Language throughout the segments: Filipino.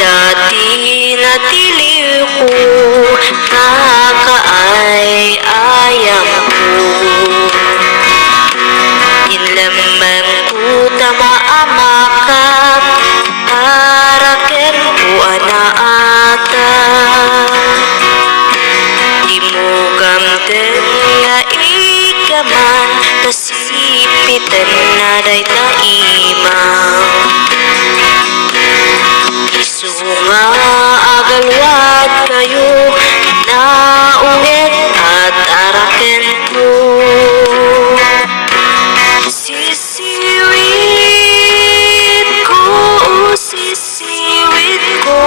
Dati natiliw ko, nakaay-ayam ko. Inlamang ko tamaamakap, haraken ko anaata. Di mo gamten nga ikaman, nasipitan na day taimang. Isunga agalwat kayo, naungit at araken ko. Sisiwit ko, sisiwit ko,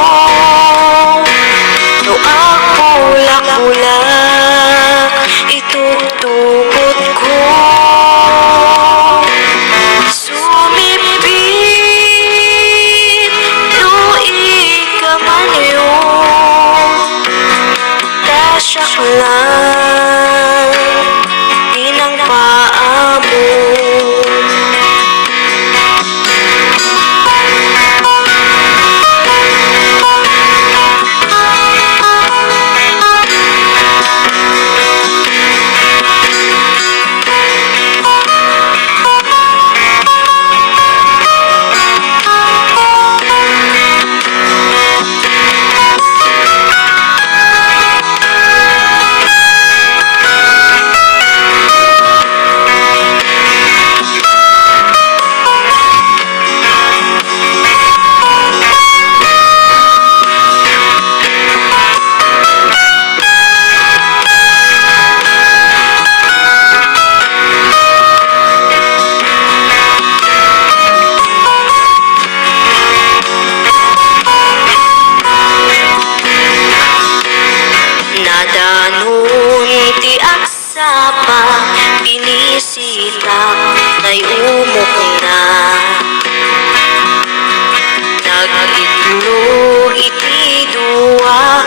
no ako lak-ulak, itutubot ko. Siyak lang, inang paa mo. Nadanon ti aksapa, binisitak tay umok na. Nag-itlo iti dua,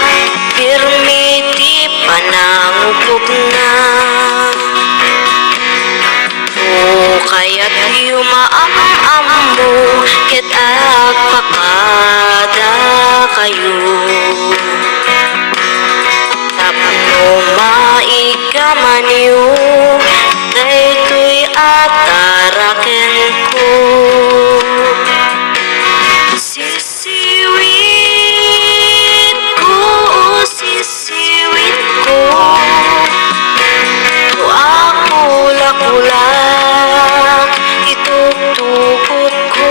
pirmi ti panangupok na. O kaya't yumaam-am mo, ket agpakada kayo. Maigaman yu, daytoy ataraken ko. Sisiwit ko, sisiwit ko, o ako lak-ulak, itutubot ko.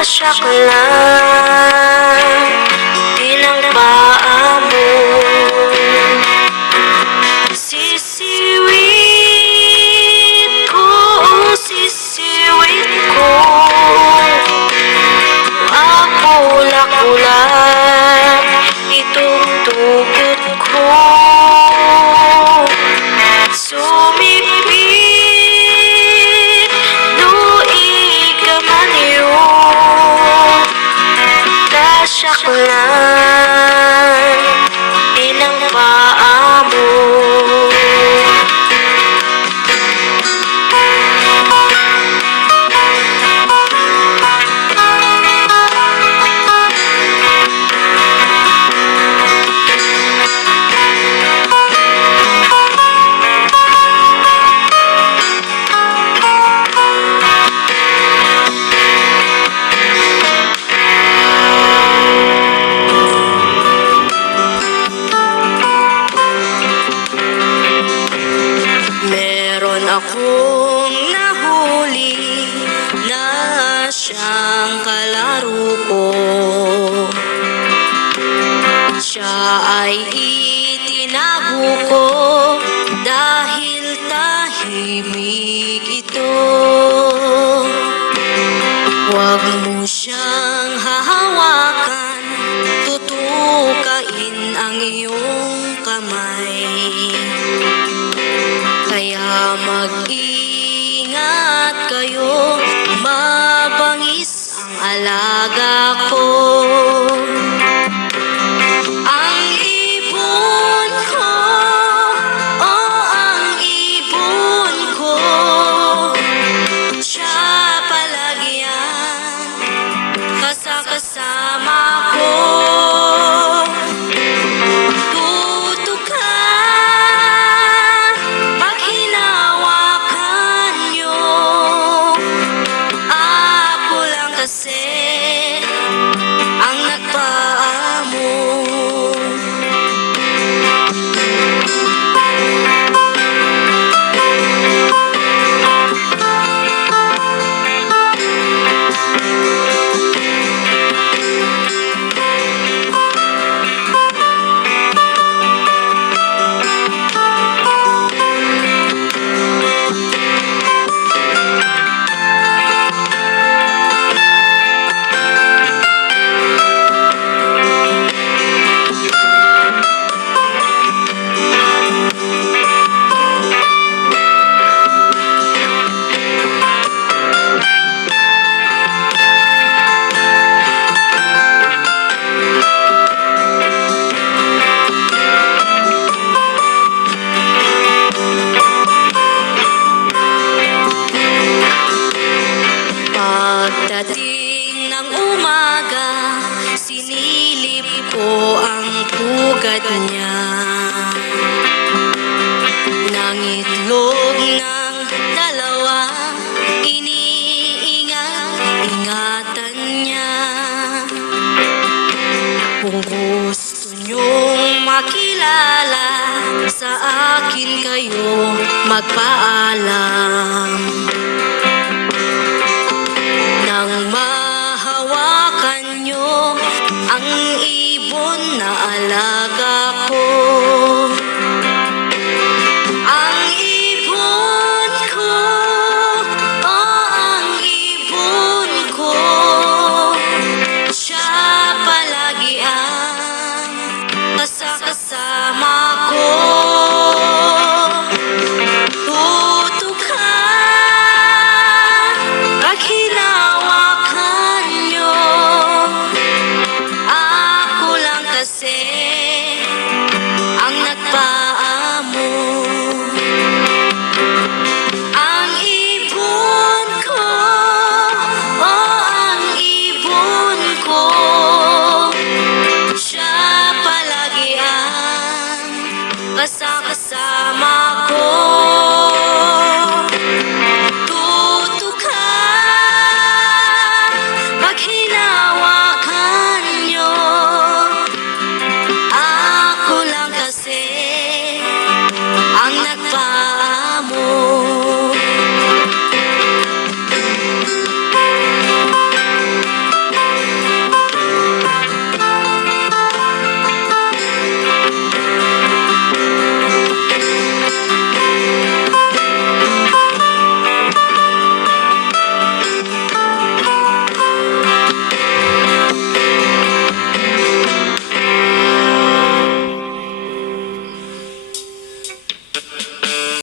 Siyak lang, inang paa mo. Sisiwit ko, sisiwit ko, ako lak-ulak, itutubot ko. Sumipit, luig ka man yun. Siyak lang, inang paa mo. Akong nahuli na siyang kalaro ko. Siya ay itinago ko dahil tahimik ito. Huwag mo siyang hahawakan, tutukain ang iyong kamay. Kaya mag-ingat kayo, mabangis ang alaga ko. Ang ibon ko, oh ang ibon ko, siya palagi yan, kasama ko. Tutuka, pag hinawakan niyo, ako lang kasi ang nagpaamo. Pagdating ng umaga, sinilip ko ang pugad niya. Nang itlog ng dalawa, iniingat-ingatan niya. Kung gusto niyong makilala, sa akin kayo magpaalam. Nang mahawakan niyo ang ibon na alaga